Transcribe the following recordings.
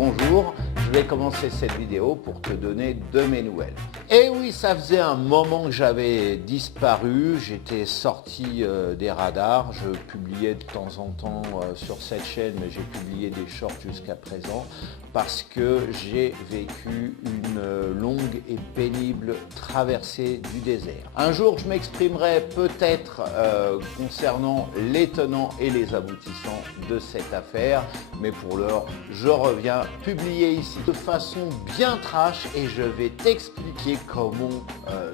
bonjour, je vais commencer cette vidéo pour te donner de mes nouvelles. Et oui, ça faisait un moment que j'avais disparu, j'étais sorti des radars, je publiais de temps en temps sur cette chaîne, mais j'ai publié des shorts jusqu'à présent parce que j'ai vécu une longue et pénible traversée du désert. Un jour, je m'exprimerai peut-être concernant les tenants et les aboutissants de cette affaire, mais pour l'heure, je reviens publier ici de façon bien trash et je vais t'expliquer comment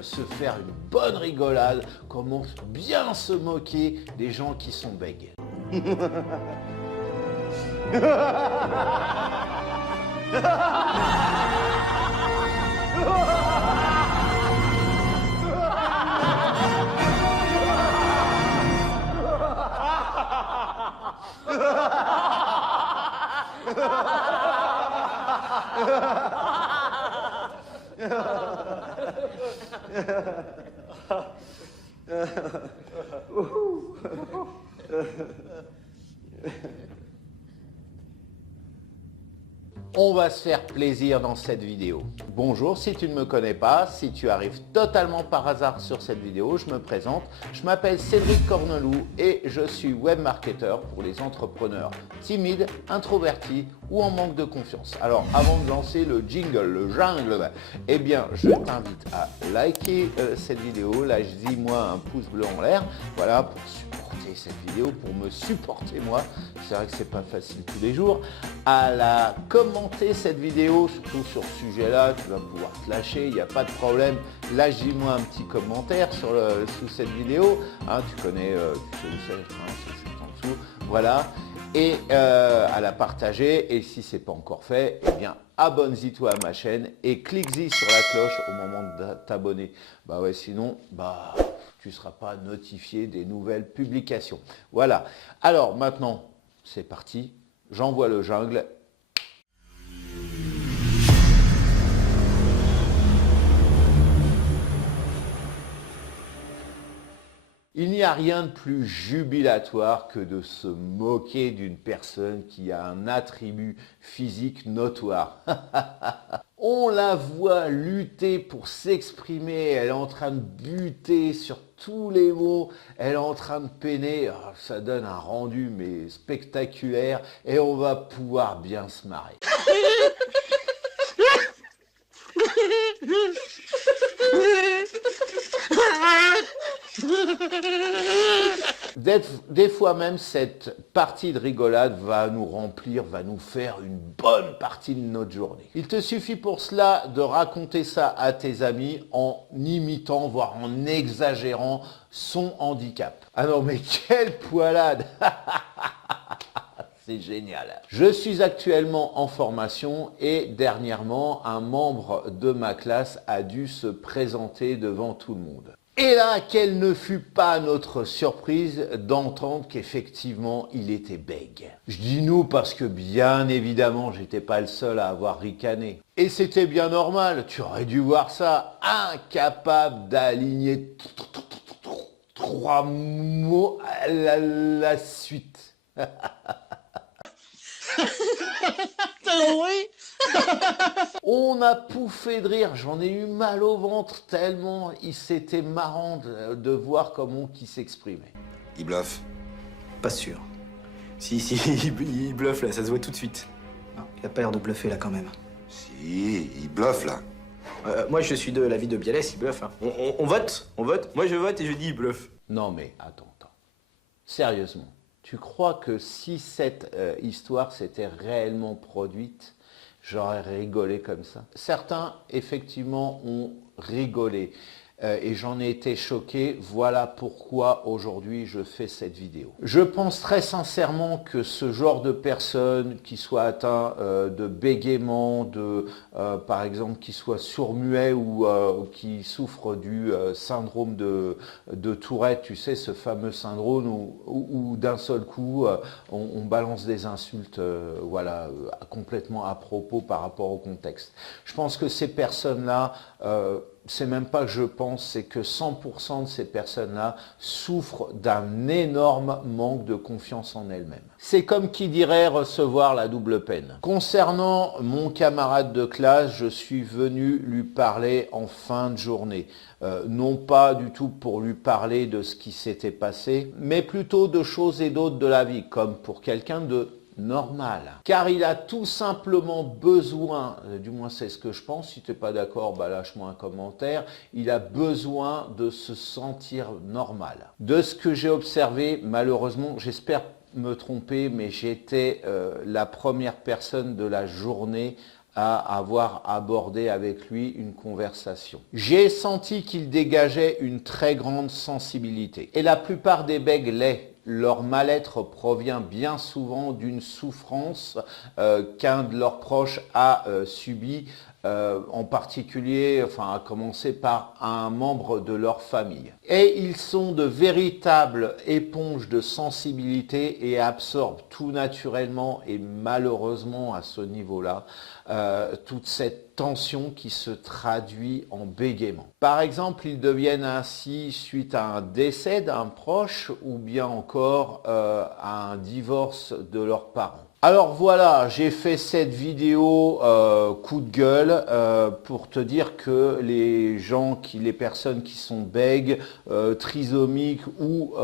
se faire une bonne rigolade, comment bien se moquer des gens qui sont bègues. On va se faire plaisir dans cette vidéo. Bonjour, si tu ne me connais pas, si tu arrives totalement par hasard sur cette vidéo, je me présente. Je m'appelle Cédric Cornelou et je suis webmarketeur pour les entrepreneurs timides, introvertis ou en manque de confiance. Alors, avant de lancer le jingle, le jungle, eh bien, je t'invite à liker cette vidéo. Lâche-moi un pouce bleu en l'air, voilà, pour supporter cette vidéo, pour me supporter moi. C'est vrai que c'est pas facile tous les jours. À la commenter cette vidéo, surtout sur ce sujet-là, tu vas pouvoir te lâcher, il n'y a pas de problème. Lâche-moi un petit commentaire sous cette vidéo. Hein, tu connais, tu sais où c'est, hein, c'est juste en dessous. Voilà. Et à la partager. Et si ce n'est pas encore fait, eh bien, abonne-y toi à ma chaîne et clique-y sur la cloche au moment de t'abonner. Bah ouais, sinon, bah, tu ne seras pas notifié des nouvelles publications. Voilà. Alors maintenant, c'est parti. J'envoie le jungle. Il n'y a rien de plus jubilatoire que de se moquer d'une personne qui a un attribut physique notoire. On la voit lutter pour s'exprimer, elle est en train de buter sur tous les mots, elle est en train de peiner, ça donne un rendu mais spectaculaire et on va pouvoir bien se marrer. Des fois même, cette partie de rigolade va nous remplir, va nous faire une bonne partie de notre journée. Il te suffit pour cela de raconter ça à tes amis en imitant, voire en exagérant son handicap. Ah non mais quelle poilade! C'est génial. Je suis actuellement en formation et dernièrement, un membre de ma classe a dû se présenter devant tout le monde. Et là, quelle ne fut pas notre surprise d'entendre qu'effectivement, il était bègue. Je dis nous parce que bien évidemment, j'étais pas le seul à avoir ricané. Et c'était bien normal, tu aurais dû voir ça, incapable d'aligner 3 mots à la suite. On a pouffé de rire, j'en ai eu mal au ventre tellement c'était marrant de voir comment il s'exprimait. Il bluffe. Pas sûr. Si, il bluffe là, ça se voit tout de suite. Non, il a pas l'air de bluffer là quand même. Si, il bluffe là. Moi je suis de l'avis de Bialès, il bluffe. Hein. On vote. Moi je vote et je dis il bluffe. Non mais attends. Sérieusement, tu crois que si cette histoire s'était réellement produite, j'aurais rigolé comme ça? Certains, effectivement, ont rigolé et j'en ai été choqué. Voilà pourquoi aujourd'hui je fais cette vidéo. Je pense très sincèrement que ce genre de personnes qui soient atteints de bégaiement, par exemple qui soient sourds-muets ou qui souffrent du syndrome de Tourette, tu sais, ce fameux syndrome où d'un seul coup on balance des insultes complètement à propos par rapport au contexte. Je pense que ces personnes-là c'est même pas que je pense, c'est que 100% de ces personnes-là souffrent d'un énorme manque de confiance en elles-mêmes. C'est comme qui dirait recevoir la double peine. Concernant mon camarade de classe, je suis venu lui parler en fin de journée. Non pas du tout pour lui parler de ce qui s'était passé, mais plutôt de choses et d'autres de la vie, comme pour quelqu'un de normal. Car il a tout simplement besoin, du moins c'est ce que je pense, si tu n'es pas d'accord, bah lâche-moi un commentaire, il a besoin de se sentir normal. De ce que j'ai observé, malheureusement, j'espère me tromper, mais j'étais la première personne de la journée à avoir abordé avec lui une conversation. J'ai senti qu'il dégageait une très grande sensibilité. Et la plupart des bègues l'est. Leur mal-être provient bien souvent d'une souffrance qu'un de leurs proches a subie, en particulier, enfin à commencer par un membre de leur famille. Et ils sont de véritables éponges de sensibilité et absorbent tout naturellement et malheureusement à ce niveau-là toute cette tension qui se traduit en bégaiement. Par exemple, ils deviennent ainsi suite à un décès d'un proche ou bien encore à un divorce de leurs parents. Alors voilà, j'ai fait cette vidéo coup de gueule pour te dire que les personnes qui sont bègues, trisomiques ou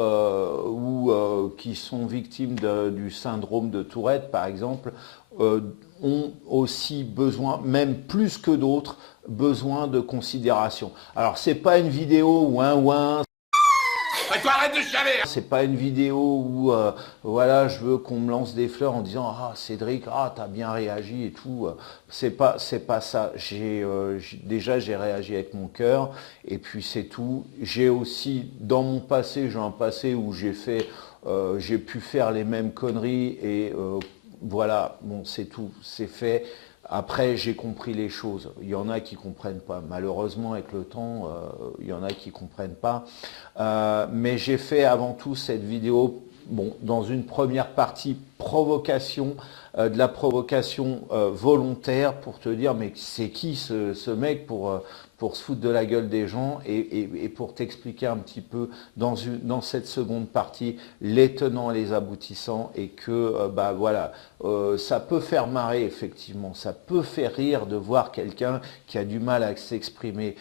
qui sont victimes du syndrome de Tourette par exemple, ont aussi besoin, même plus que d'autres, besoin de considération. Alors c'est pas une vidéo ouin. Toi, arrête de chialer. C'est pas une vidéo où voilà, je veux qu'on me lance des fleurs en disant ah Cédric, ah t'as bien réagi et tout. C'est pas ça. Déjà j'ai réagi avec mon cœur et puis c'est tout. J'ai aussi dans mon passé, j'ai un passé où j'ai pu faire les mêmes conneries et voilà, bon c'est tout, c'est fait. Après, j'ai compris les choses. Il y en a qui ne comprennent pas. Malheureusement, avec le temps, il y en a qui ne comprennent pas. Mais j'ai fait avant tout cette vidéo, bon, dans une première partie provocation, de la provocation volontaire pour te dire mais c'est qui ce mec pour se foutre de la gueule des gens et pour t'expliquer un petit peu dans cette seconde partie les tenants et les aboutissants et que bah voilà, ça peut faire marrer effectivement, ça peut faire rire de voir quelqu'un qui a du mal à s'exprimer.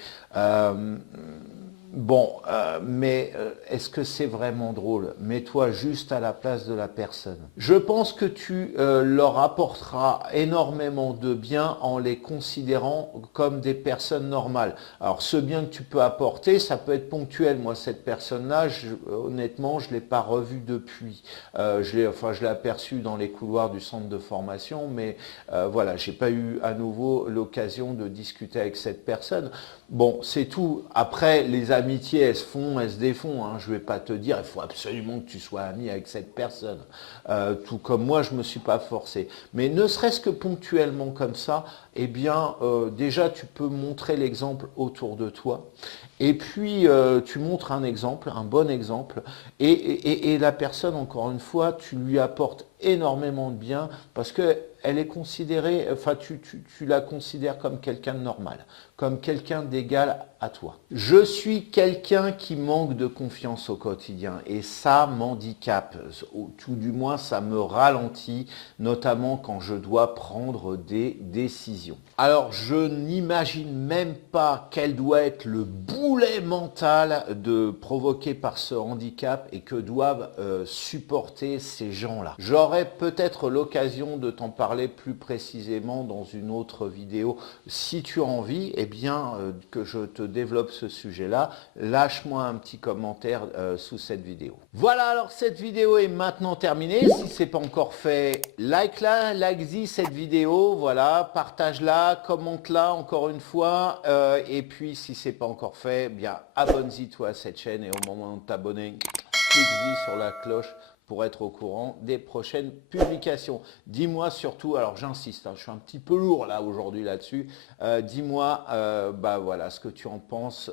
Bon, mais est-ce que c'est vraiment drôle? Mets-toi juste à la place de la personne. Je pense que tu leur apporteras énormément de bien en les considérant comme des personnes normales. Alors, ce bien que tu peux apporter, ça peut être ponctuel. Moi, cette personne-là, honnêtement, je ne l'ai pas revue depuis. Je l'ai aperçue dans les couloirs du centre de formation, mais voilà, je n'ai pas eu à nouveau l'occasion de discuter avec cette personne. Bon, c'est tout. Après, les amitiés, elles se font, elles se défont. Hein. Je ne vais pas te dire, il faut absolument que tu sois ami avec cette personne. Tout comme moi, je ne me suis pas forcé. Mais ne serait-ce que ponctuellement comme ça, eh bien, déjà, tu peux montrer l'exemple autour de toi. Et puis, tu montres un exemple, un bon exemple. Et la personne, encore une fois, tu lui apportes énormément de bien parce qu'elle est considérée, enfin, tu la considères comme quelqu'un de normal, comme quelqu'un d'égal à toi. Je suis quelqu'un qui manque de confiance au quotidien et ça m'handicape, tout du moins ça me ralentit, notamment quand je dois prendre des décisions. Alors je n'imagine même pas quel doit être le boulet mental provoqué par ce handicap et que doivent supporter ces gens-là. J'aurai peut-être l'occasion de t'en parler plus précisément dans une autre vidéo. Si tu as envie, eh bien, que je te développe ce sujet-là, lâche-moi un petit commentaire sous cette vidéo. Voilà, alors cette vidéo est maintenant terminée. Si ce n'est pas encore fait, like-la, like-y cette vidéo, voilà, partage-la, commente-la encore une fois. Et puis, si ce n'est pas encore fait, eh bien, abonne-y toi à cette chaîne et au moment de t'abonner, clique-y sur la cloche pour être au courant des prochaines publications. Dis-moi surtout, alors j'insiste, hein, je suis un petit peu lourd là aujourd'hui là-dessus, dis-moi bah, voilà, ce que tu en penses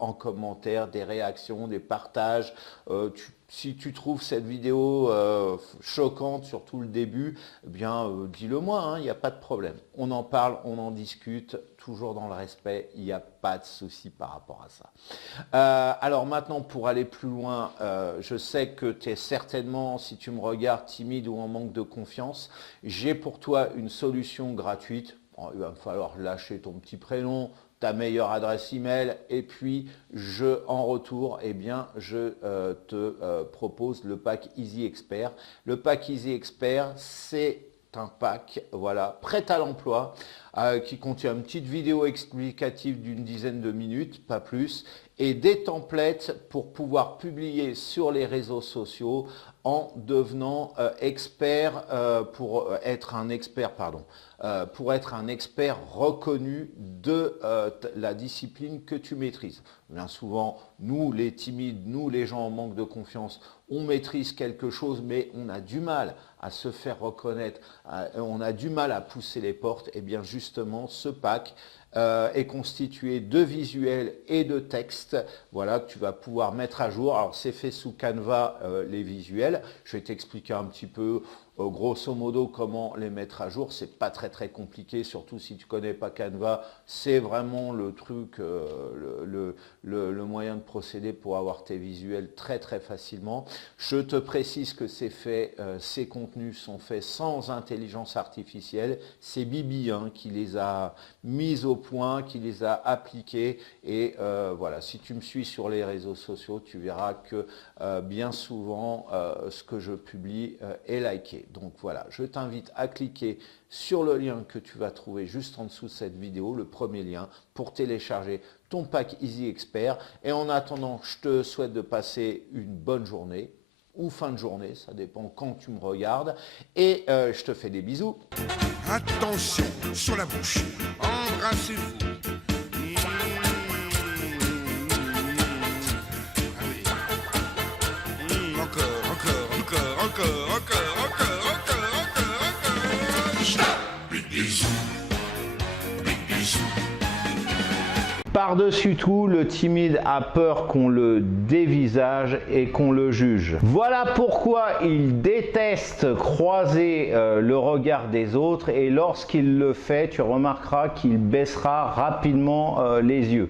en commentaire, des réactions, des partages. Si tu trouves cette vidéo choquante, surtout le début, eh bien dis-le moi, il n'y a pas de problème. On en parle, on en discute, toujours dans le respect, il n'y a pas de souci par rapport à ça. Alors maintenant, pour aller plus loin, je sais que tu es certainement, si tu me regardes, timide ou en manque de confiance. J'ai pour toi une solution gratuite. Bon, il va me falloir lâcher ton petit prénom, ta meilleure adresse email et puis en retour, eh bien, je te propose le pack Easy Expert. Le pack Easy Expert, c'est un pack, voilà, prêt à l'emploi qui contient une petite vidéo explicative d'une dizaine de minutes, pas plus, et des templates pour pouvoir publier sur les réseaux sociaux en devenant expert pour être un expert reconnu de la discipline que tu maîtrises. Bien souvent, nous les timides, nous les gens en manque de confiance, on maîtrise quelque chose mais on a du mal à se faire reconnaître, on a du mal à pousser les portes. Et bien justement, ce pack est constitué de visuels et de textes, voilà, que tu vas pouvoir mettre à jour. Alors c'est fait sous Canva, les visuels. Je vais t'expliquer un petit peu grosso modo comment les mettre à jour. C'est pas très compliqué, surtout si tu connais pas Canva. C'est vraiment le truc, le moyen de procéder pour avoir tes visuels très facilement. Je te précise que c'est fait, ces contenus sont faits sans intelligence artificielle. C'est Bibi qui les a mis au point, qui les a appliqués. Et voilà, si tu me suis sur les réseaux sociaux, tu verras que bien souvent ce que je publie est liké. Donc voilà, je t'invite à cliquer sur le lien que tu vas trouver juste en dessous de cette vidéo, le premier lien, pour télécharger ton pack Easy Expert. Et en attendant, je te souhaite de passer une bonne journée ou fin de journée, ça dépend quand tu me regardes. Et je te fais des bisous. Attention, sur la bouche, embrassez-vous. Par-dessus tout, le timide a peur qu'on le dévisage et qu'on le juge. Voilà pourquoi il déteste croiser le regard des autres, et lorsqu'il le fait, tu remarqueras qu'il baissera rapidement les yeux.